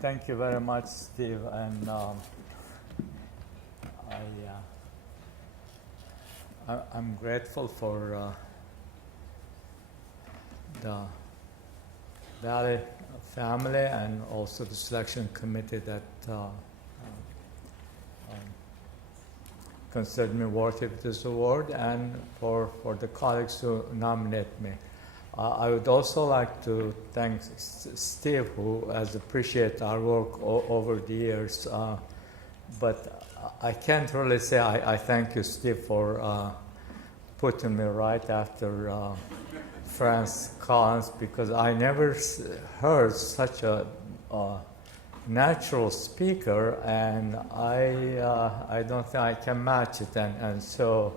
Thank you very much, Steve. And I'm grateful for the Vallee family and also the selection committee that considered me worthy of this award, and for the colleagues who nominate me. I would also like to thank Steve, who has appreciated our work over the years. But I can't really say I thank you, Steve, for putting me right after Franz Collins, because I never heard such a natural speaker, and I don't think I can match it, and so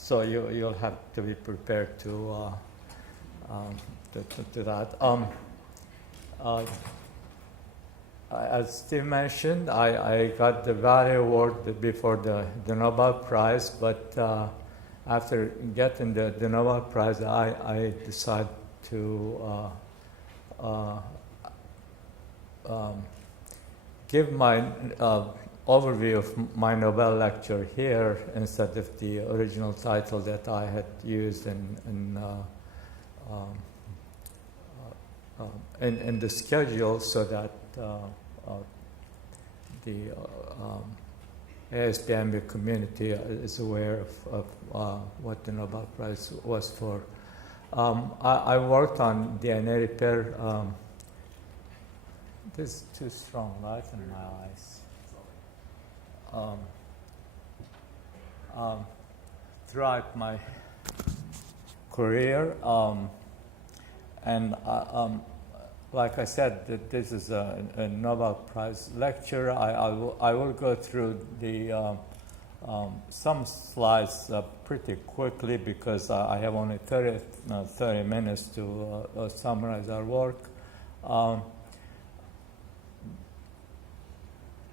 so you'll have to be prepared to that. As Steve mentioned, I got the Vallee Award before the Nobel Prize, but after getting the Nobel Prize, I decided to give my overview of my Nobel lecture here instead of the original title that I had used in the schedule, so that the ASBMB community is aware of what the Nobel Prize was for. I worked on DNA repair. This is too strong light in my eyes. Throughout my career, and like I said, this is a Nobel Prize lecture. I will go through the some slides pretty quickly, because I have only 30 minutes to summarize our work.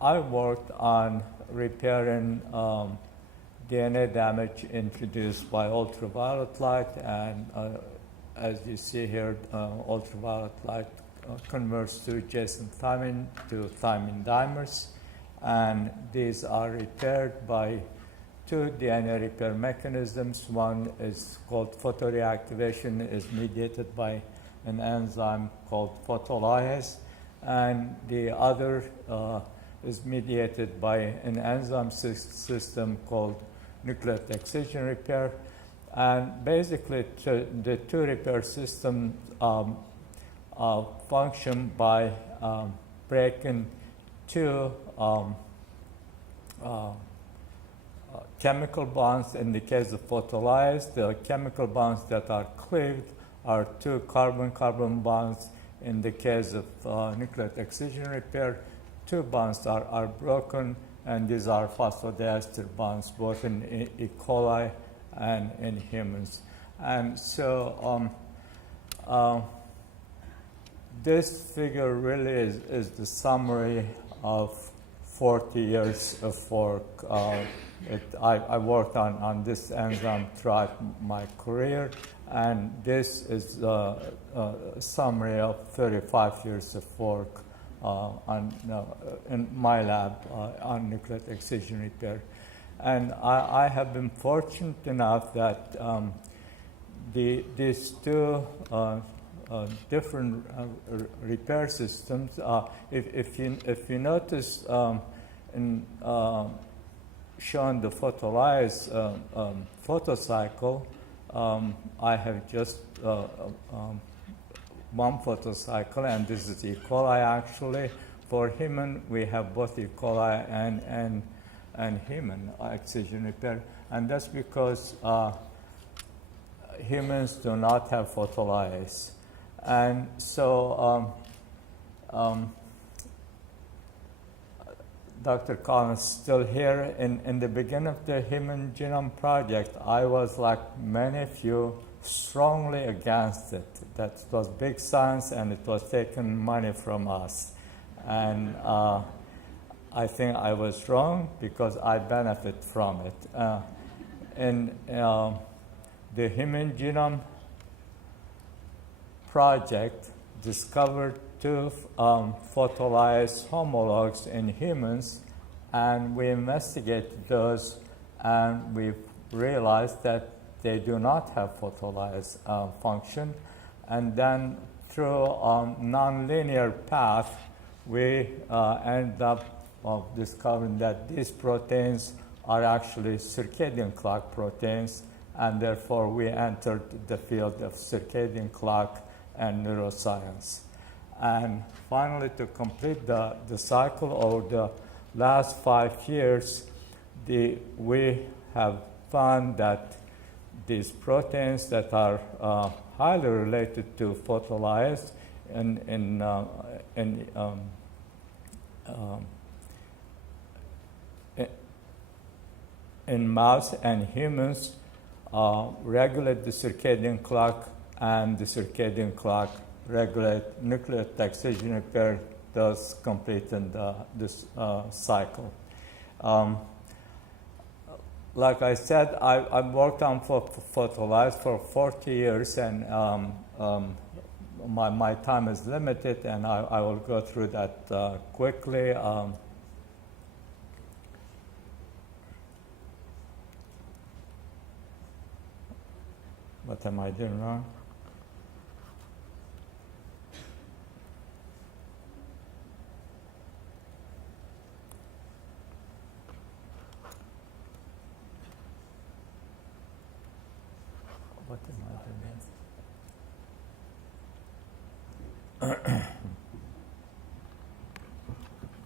I worked on repairing DNA damage introduced by ultraviolet light, and as you see here, ultraviolet light converts to adjacent thymine to thymine dimers, and these are repaired by two DNA repair mechanisms. One is called photoreactivation, is mediated by an enzyme called photolyase, and the other is mediated by an enzyme system called nucleotide excision repair. And basically, the two repair systems function by breaking two chemical bonds. In the case of photolyase, the chemical bonds that are cleaved are two carbon-carbon bonds. In the case of nucleotide excision repair, two bonds are broken, and these are phosphodiester bonds, both in E. coli and in humans. And so this figure really is the summary of 40 years of work. I worked on this enzyme throughout my career, and this is a summary of 35 years of work in my lab on nucleotide excision repair. And I have been fortunate enough that these two different repair systems, if you notice in showing the photolyase photocycle, I have just one photocycle, and this is E. coli actually. For human, we have both E. coli and human excision repair, and that's because humans do not have photolyase. And so Dr. Collins is still here. In the beginning of the Human Genome Project, I was, like many of you, strongly against it. That was big science, and it was taking money from us. And I think I was wrong, because I benefit from it. In the Human Genome Project, discovered two photolyzed homologs in humans, and we investigated those, and we realized that they do not have photolyzed function. And then through a nonlinear path, we ended up discovering that these proteins are actually circadian clock proteins, and therefore we entered the field of circadian clock and neuroscience. And finally, to complete the cycle over the last 5 years, we have found that these proteins that are highly related to photolyzed in mouse and humans regulate the circadian clock, and the circadian clock regulate nucleotide excision repair, thus completing this cycle. Like I said, I've worked on photolyzed for 40 years, and my time is limited, and I will go through that quickly. What am I doing wrong? What am I doing?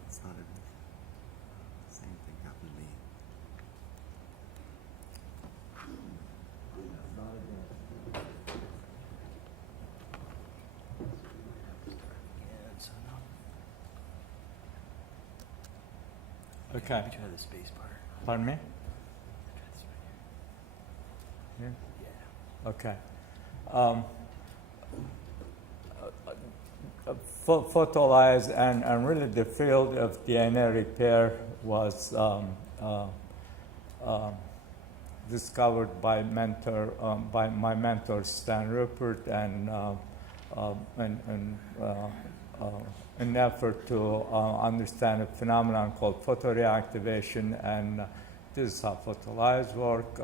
It's not everything. Same thing happened to me. Okay. Try the space bar. Pardon me? Try this right here. Yeah. Okay. Photolyzed and really the field of DNA repair was discovered by my mentor Stan Rupert, and an effort to understand a phenomenon called photoreactivation, and this is how photolyzed work.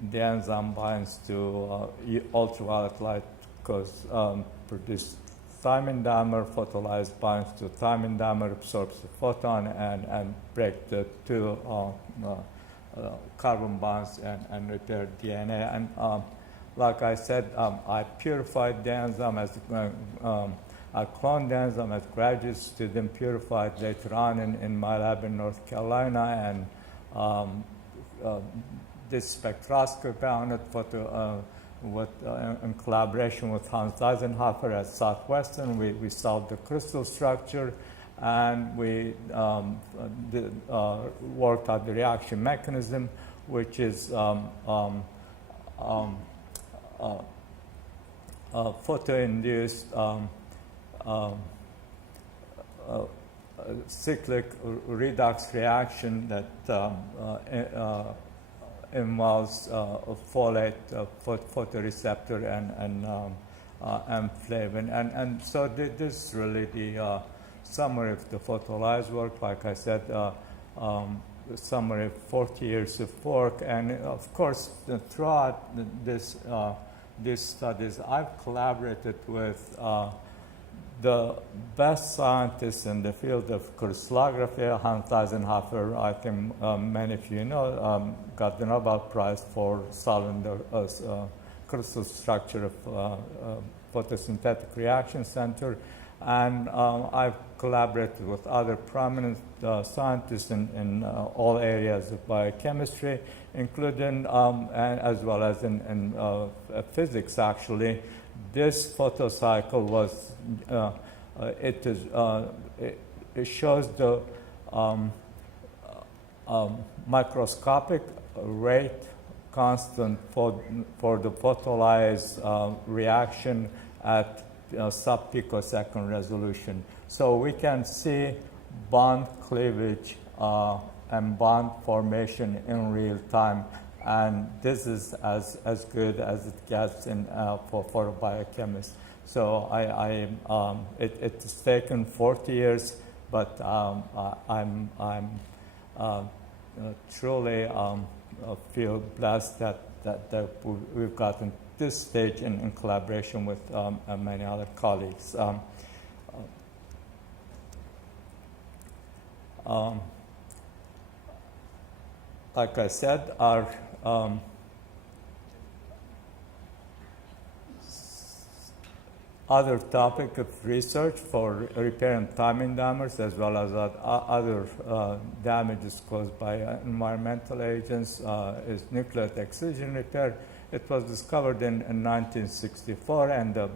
The enzyme binds to ultraviolet light, produce thymine dimer. Photolyzed binds to thymine dimer, absorbs the photon, and break the two carbon bonds and repair DNA. And like I said, I purified the enzyme I cloned the enzyme as a graduate student, purified later on in my lab in North Carolina, and did spectroscopy on it in collaboration with Hans Eisenhofer at Southwestern. We solved the crystal structure, and we worked out the reaction mechanism, which is photo-induced cyclic redox reaction that involves a folate, photoreceptor, and flavin. And so this is really the summary of the photolyzed work. Like I said, summary of 40 years of work. And of course, throughout these studies, I've collaborated with the best scientists in the field of crystallography. Hans Eisenhofer, I think many of you know, got the Nobel Prize for solving the crystal structure of photosynthetic reaction center. And I've collaborated with other prominent scientists in all areas of biochemistry, including and as well as in physics, actually. This photocycle was, it shows the microscopic rate constant for the photolyzed reaction at sub-picosecond resolution. So we can see bond cleavage and bond formation in real time. And this is as good as it gets for a biochemist. So it's taken 40 years, but I'm truly feel blessed that we've gotten this stage in collaboration with many other colleagues. Like I said, our other topic of research for repair and timing damage, as well as other damages caused by environmental agents, is nucleotide excision repair. It was discovered in 1964, and the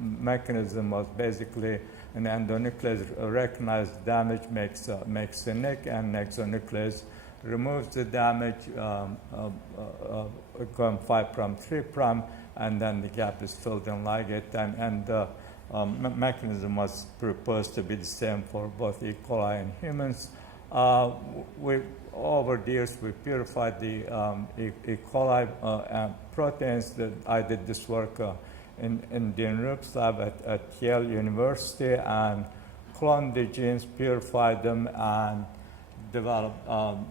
mechanism was basically an endonuclease recognized damage, makes a nick, and exonuclease removes the damage, going 5' 3', and then the gap is filled in ligate, and the mechanism was proposed to be the same for both E. coli and humans. Over the years, we purified the E. coli proteins. I did this work in Dean Rupp's lab at Yale University, and cloned the genes, purified them, and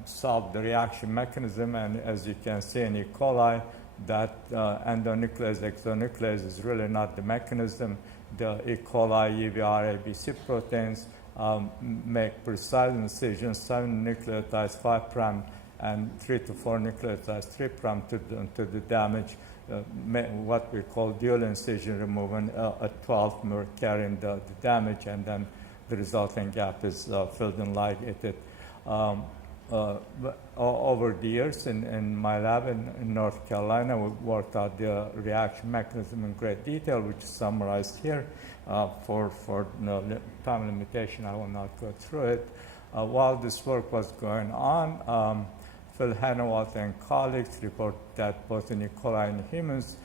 solved the reaction mechanism. And as you can see in E. coli, that endonuclease, exonuclease is really not the mechanism. The E. coli, UVR, ABC proteins make precise incisions, 7 nucleotides, 5' and 3 to 4 nucleotides, 3' to the damage, what we call dual incision removal. At 12, we're carrying the damage, and then the resulting gap is filled and ligated. Over the years in my lab in North Carolina, we worked out the reaction mechanism in great detail, which is summarized here. For time limitation, I will not go through it. While this work was going on, Phil Hanawalt and colleagues report that both in E. coli and humans,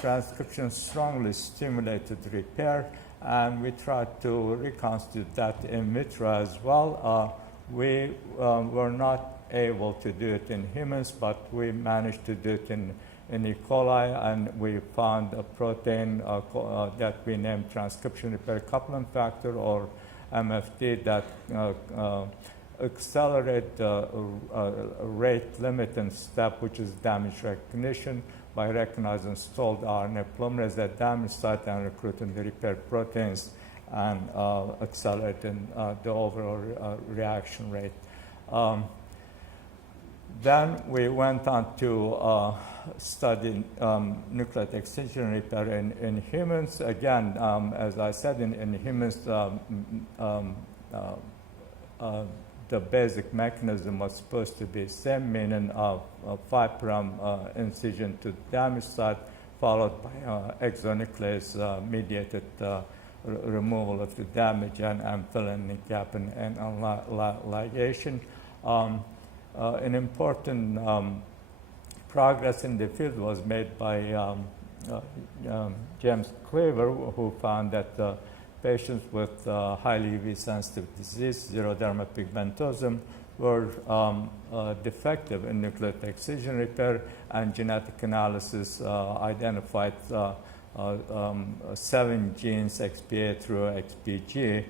transcription strongly stimulated repair, and we tried to reconstitute that in vitro as well. We were not able to do it in humans, but we managed to do it in E. coli, and we found a protein that we named transcription repair coupling factor, or MFT, that accelerate the rate limiting step, which is damage recognition, by recognizing stalled RNA polymerase at damage site and recruiting the repair proteins, and accelerating the overall reaction rate. Then we went on to study nucleotide excision repair in humans. Again, as I said, in humans, the basic mechanism was supposed to be the same, meaning a 5' incision to the damage site, followed by exonuclease mediated removal of the damage and filling the gap in ligation. An important progress in the field was made by James Cleaver, who found that patients with highly UV-sensitive disease, xeroderma pigmentosum, were defective in nucleotide excision repair, and genetic analysis identified 7 genes, XPA through XPG,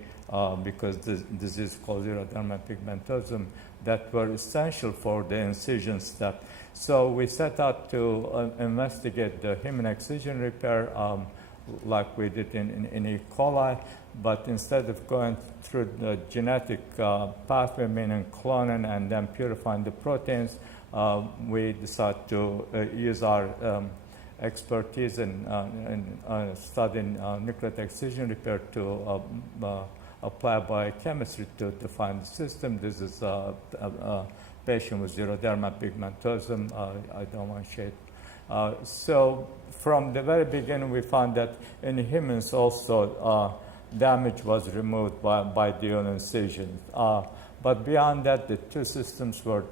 because the disease called xeroderma pigmentosum, that were essential for the incision step. So we set out to investigate the human excision repair like we did in E. coli, but instead of going through the genetic pathway, meaning cloning and then purifying the proteins, we decided to use our expertise in studying nucleotide excision repair to apply biochemistry to define the system. This is a patient with xeroderma pigmentosum. I don't want to shade. So from the very beginning, we found that in humans also damage was removed by dual incision. But beyond that, the two systems were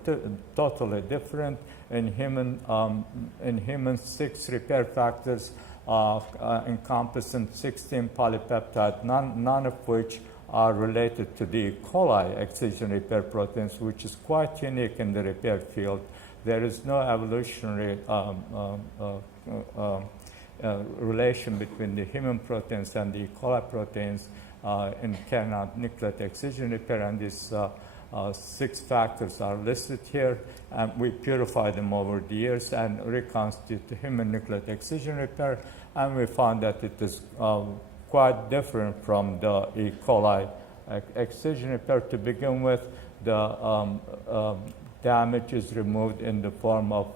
totally different. In humans, 6 repair factors encompassing 16 polypeptides, none of which are related to the E. coli excision repair proteins, which is quite unique in the repair field. There is no evolutionary relation between the human proteins and the E. coli proteins in carrying out nucleotide excision repair, and these 6 factors are listed here, and we purify them over the years and reconstitute the human nucleotide excision repair, and we found that it is quite different from the E. coli excision repair. To begin with, the damage is removed in the form of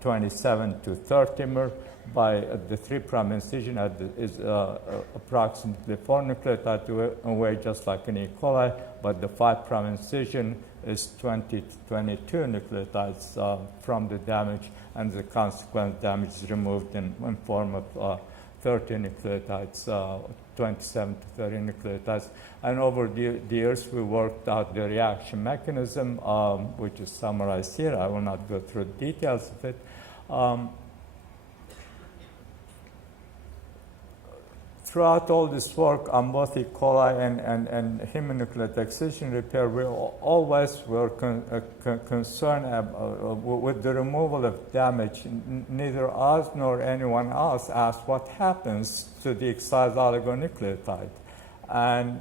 27 to 30mer. By the 3' incision is approximately 4 nucleotides away, just like in E. coli, but the 5' incision is 20 to 22 nucleotides from the damage, and the consequent damage is removed in form of 30 nucleotides, 27 to 30 nucleotides. And over the years, we worked out the reaction mechanism, which is summarized here. I will not go through the details of it. Throughout all this work on both E. coli and human nucleotide excision repair, we always were concerned with the removal of damage. Neither us nor anyone else asked what happens to the excised oligonucleotide. And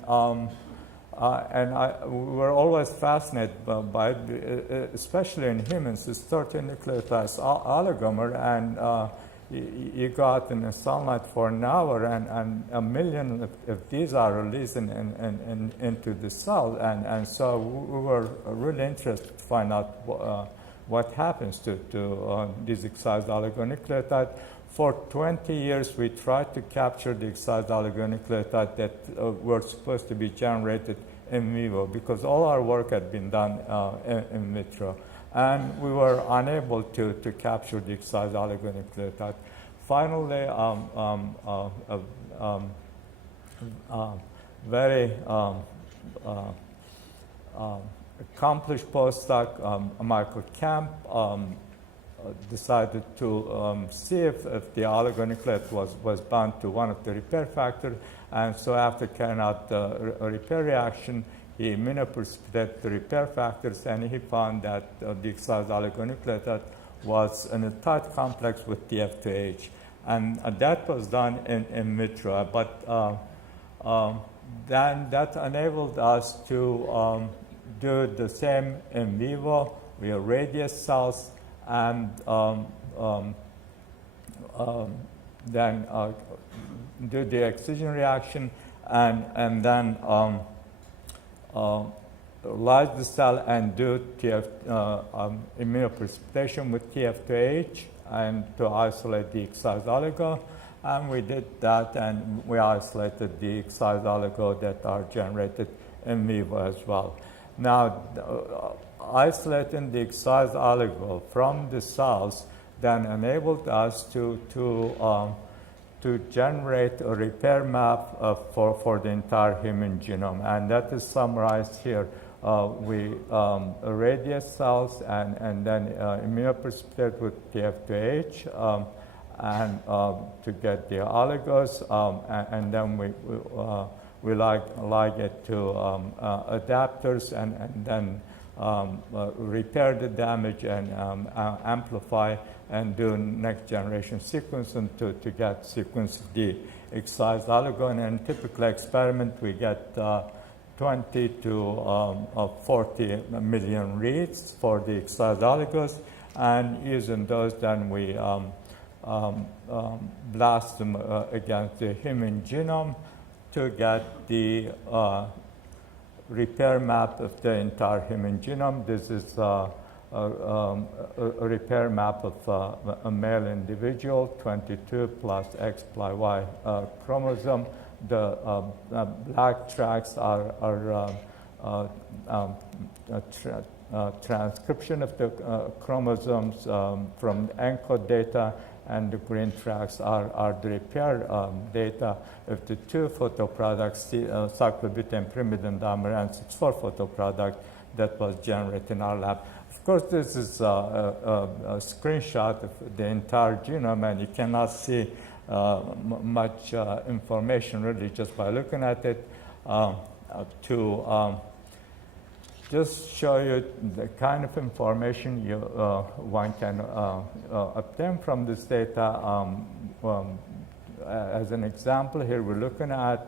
we were always fascinated by it, especially in humans. It's 30 nucleotides oligomer, and you go out in the sunlight for an hour, and 1 million of these are released into the cell. And so we were really interested to find out what happens to these excised oligonucleotides. For 20 years, we tried to capture the excised oligonucleotide that were supposed to be generated in vivo, because all our work had been done in vitro. And we were unable to capture the excised oligonucleotide. Finally, very accomplished postdoc, Michael Camp, decided to see if the oligonucleotide was bound to one of the repair factors. And so after carrying out the repair reaction, he immunoprecipitated the repair factors, and he found that the excised oligonucleotide was in a tight complex with TF2H. And that was done in vitro, but then that enabled us to do the same in vivo via radius cells, and then do the excision reaction, and then lyse the cell and do immunoprecipitation with TF2H and to isolate the excised oligo. And we did that, and we isolated the excised oligo that are generated in vivo as well. Now, isolating the excised oligo from the cells then enabled us to generate a repair map for the entire human genome, and that is summarized here. We irradiate cells and then immunoprecipitate with TF2H and to get the oligos, and then we ligate to adapters, and then repair the damage and amplify and do next generation sequencing to get sequence the excised oligo. And in a typical experiment, we get 20 to 40 million reads for the excised oligos, and using those, then we blast them against the human genome to get the repair map of the entire human genome. This is a repair map of a male individual, 22 plus X plus Y chromosome. The black tracks are transcription of the chromosomes from ENCODE data, and the green tracks are the repair data of the 2 photoproducts, cyclobutane pyrimidine dimer and 6,4 photoproduct that was generated in our lab. Of course, this is a screenshot of the entire genome, and you cannot see much information really just by looking at it. just show you the kind of information one can obtain from this data. As an example, here we're looking at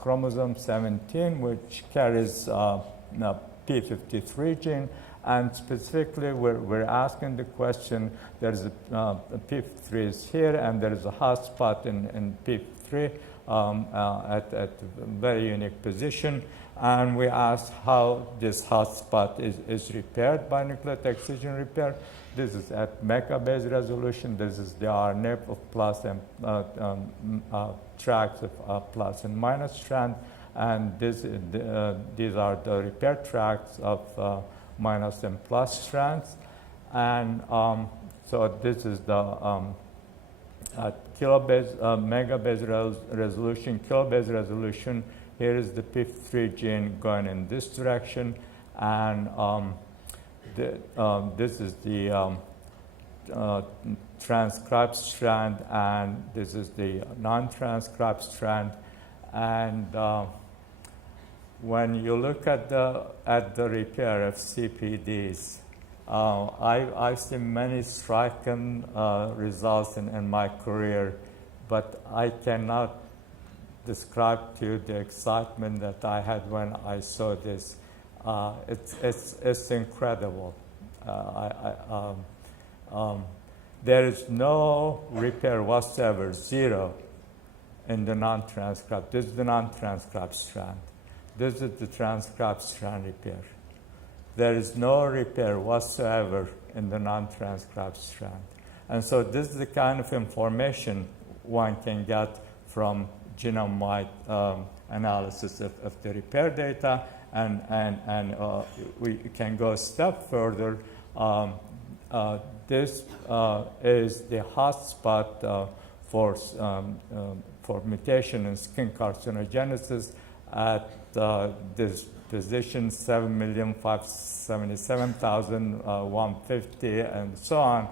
chromosome 17, which carries P53 gene, and specifically we're asking the question, there's a P53 is here, and there is a hotspot in P53 at a very unique position. And we asked how this hotspot is repaired by nucleotide excision repair. This is at megabase resolution. This is the RNA of plus and tracks of plus and minus strand. And these are the repair tracks of minus and plus strands. And so this is the kilobase, megabase resolution, kilobase resolution. Here is the P53 gene going in this direction, and this is the transcribed strand, and this is the non-transcribed strand. And when you look at the repair of CPDs, I've seen many striking results in my career, but I cannot describe to you the excitement that I had when I saw this. It's incredible. There is no repair whatsoever, zero, in the non-transcribed. This is the non-transcribed strand. This is the transcribed strand repair. There is no repair whatsoever in the non-transcribed strand. And so this is the kind of information one can get from genome-wide analysis of the repair data, and we can go a step further. This is the hotspot for mutation in skin carcinogenesis at this position 7,577,150 and so on,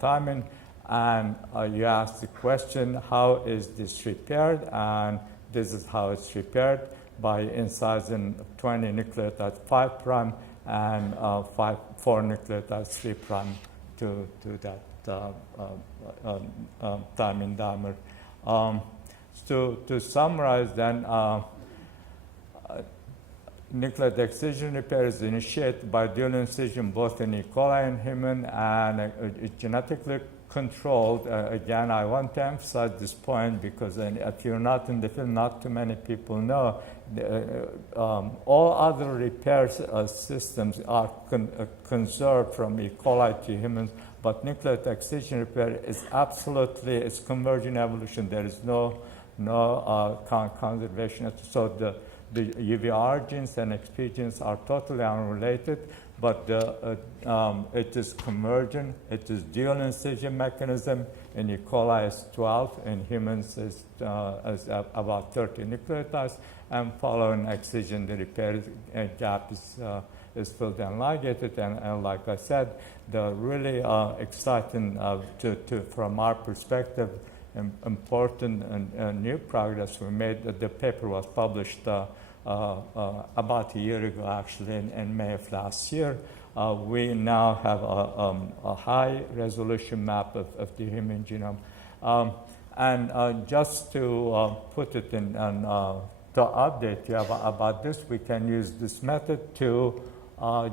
timing. And you ask the question, how is this repaired? And this is how it's repaired by incising 20 nucleotide 5' and 4 nucleotide 3' to that timing dimer. To summarize then, nucleotide excision repair is initiated by dual incision both in E. coli and human, and genetically controlled. Again, I want to emphasize this point because if you're not in the field, not too many people know. All other repair systems are conserved from E. coli to humans, but nucleotide excision repair is absolutely, it's convergent evolution. There is no conservation. So the UVR genes and XP genes are totally unrelated, but it is convergent. It is dual incision mechanism. In E. coli is 12. In humans is about 30 nucleotides. And following excision, the repair gap is filled and ligated. And like I said, the really exciting, from our perspective, important and new progress we made. The paper was published about a year ago, actually, in May of last year. We now have a high-resolution map of the human genome. And just to put it in, to update you about this, we can use this method to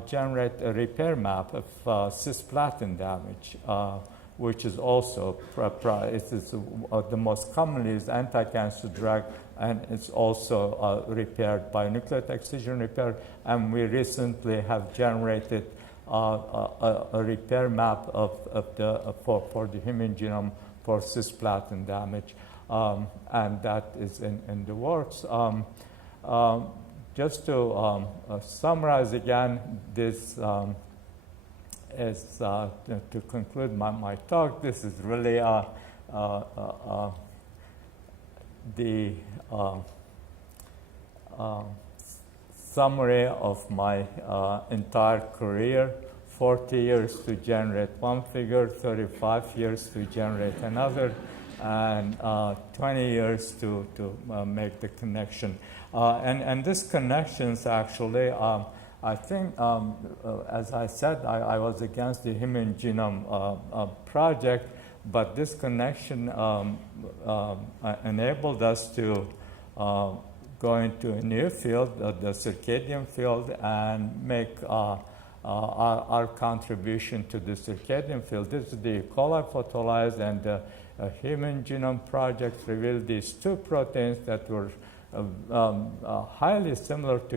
generate a repair map of cisplatin damage, which is also the most commonly used anti-cancer drug, and it's also repaired by nucleotide excision repair. And we recently have generated a repair map for the human genome for cisplatin damage, and that is in the works. Just to summarize again, this is to conclude my talk. This is really the summary of my entire career. 40 years to generate one figure, 35 years to generate another. and 20 years to make the connection. And these connections actually, I think, as I said, I was against the human genome project, but this connection enabled us to go into a new field, the circadian field, and make our contribution to the circadian field. This is the E. coli photolyze, and the human genome project revealed these two proteins that were highly similar to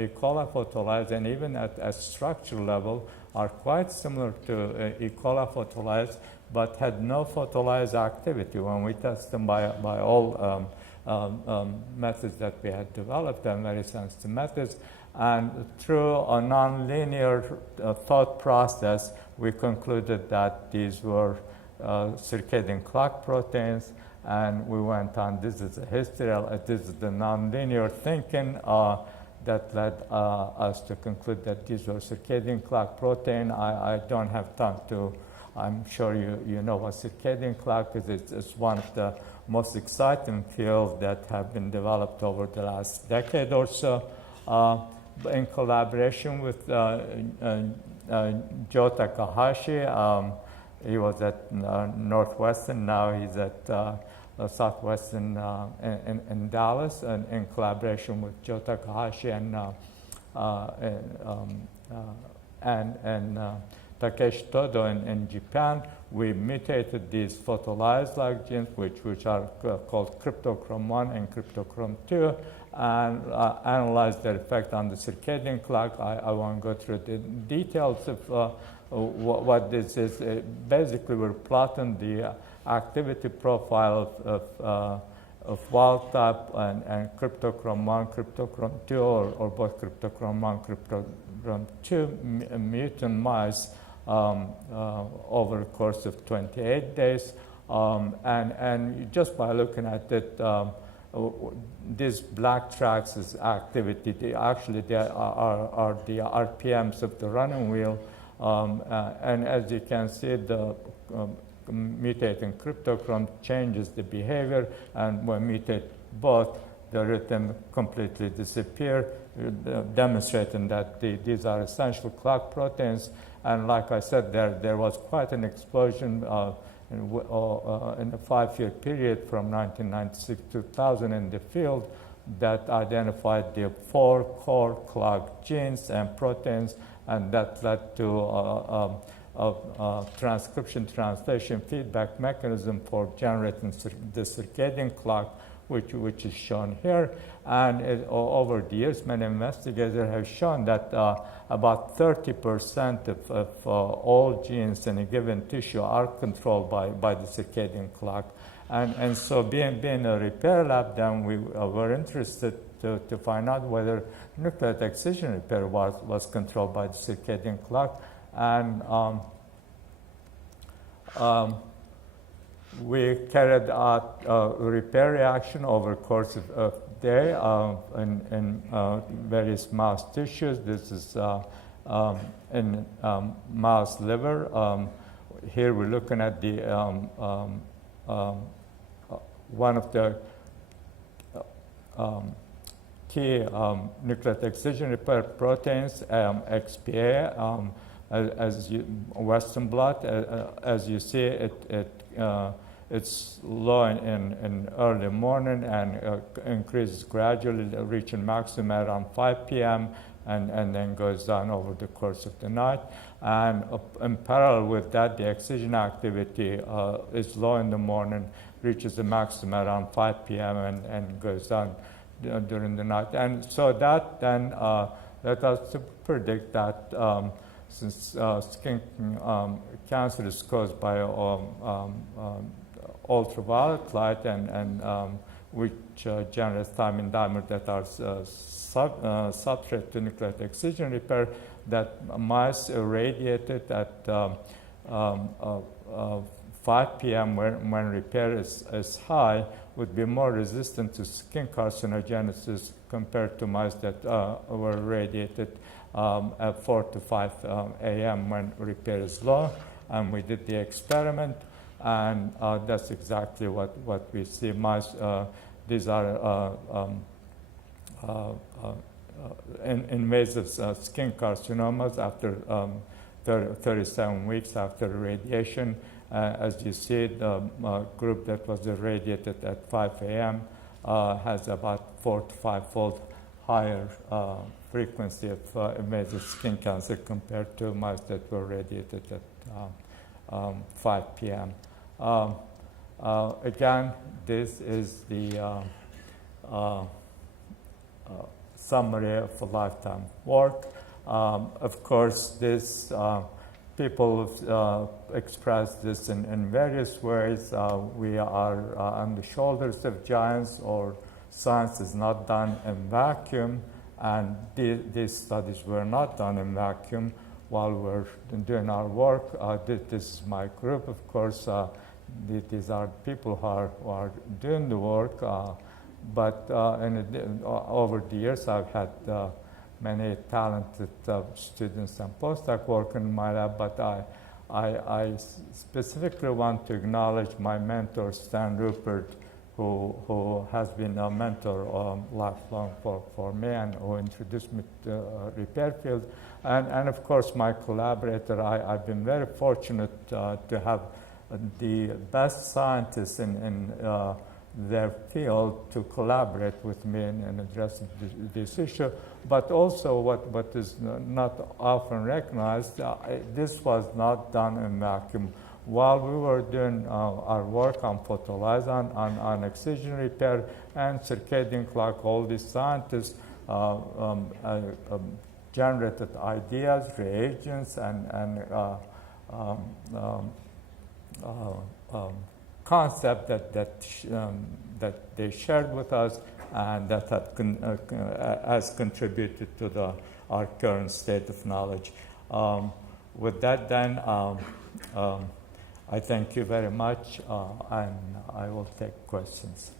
E. coli photolyze, and even at a structural level are quite similar to E. coli photolyze, but had no photolyze activity when we test them by all methods that we had developed, and very sensitive methods. And through a nonlinear thought process, we concluded that these were circadian clock proteins, and we went on. This is a history. This is the nonlinear thinking that led us to conclude that these were circadian clock protein. I don't have time to. I'm sure you know what circadian clock is. It's one of the most exciting fields that have been developed over the last decade or so. In collaboration with Joe Takahashi, he was at Northwestern. Now he's at Southwestern in Dallas, and in collaboration with Joe Takahashi and Takeshi Todo in Japan, we mutated these photolyze-like genes, which are called cryptochrome 1 and cryptochrome 2, and analyzed their effect on the circadian clock. I won't go through the details of what this is. Basically, we're plotting the activity profile of wild type and cryptochrome 1, cryptochrome 2, or both cryptochrome 1, cryptochrome 2 mutant mice over the course of 28 days. And just by looking at it, these black tracks is activity. They are the RPMs of the running wheel. And as you can see, the mutating cryptochrome changes the behavior, and when mutate both, the rhythm completely disappear, demonstrating that these are essential clock proteins. And like I said, there was quite an explosion in the 5-year period from 1996 to 2000 in the field that identified the 4 core clock genes and proteins, and that led to transcription translation feedback mechanism for generating the circadian clock, which is shown here. And over the years, many investigators have shown that about 30% of all genes in a given tissue are controlled by the circadian clock. And so being a repair lab, then we were interested to find out whether nucleotide excision repair was controlled by the circadian clock. And we carried out a repair reaction over the course of day in various mouse tissues. This is in mouse liver. Here we're looking at the one of the key nucleotide excision repair proteins, XPA. Western blot, as you see, it's low in early morning and increases gradually, reaching maximum around 5 p.m. and then goes down over the course of the night. And in parallel with that, the excision activity is low in the morning, reaches the maximum around 5 p.m. and goes down during the night. And so that then led us to predict that since skin cancer is caused by ultraviolet light and which generates thiamine dimers that are substrate to nucleotide excision repair, that mice irradiated at 5 p.m. when repair is high would be more resistant to skin carcinogenesis compared to mice that were irradiated at 4 to 5 a.m. when repair is low. And we did the experiment. and that's exactly what we see. Mice, these are invasive skin carcinomas after 37 weeks after radiation. As you see, the group that was irradiated at 5 a.m. Has about 4 to 5-fold higher frequency of invasive skin cancer compared to mice that were radiated at 5 p.m. Again, this is the summary of a lifetime work. Of course, this people express this in various ways. We are on the shoulders of giants, or science is not done in vacuum, and these studies were not done in vacuum while we're doing our work. This is my group, of course. These are people who are doing the work, but over the years I've had many talented students and postdoc working in my lab, but I specifically want to acknowledge my mentor, Stan Rupert, who has been a mentor lifelong for me and who introduced me to the repair field. And of course, my collaborator. I've been very fortunate to have the best scientists in their field to collaborate with me in addressing this issue. But also what is not often recognized, this was not done in vacuum. While we were doing our work on photolysis, on excision repair and circadian clock, all these scientists generated ideas, reagents, and concept that they shared with us, and that has contributed to our current state of knowledge. With that, then, I thank you very much, and I will take questions.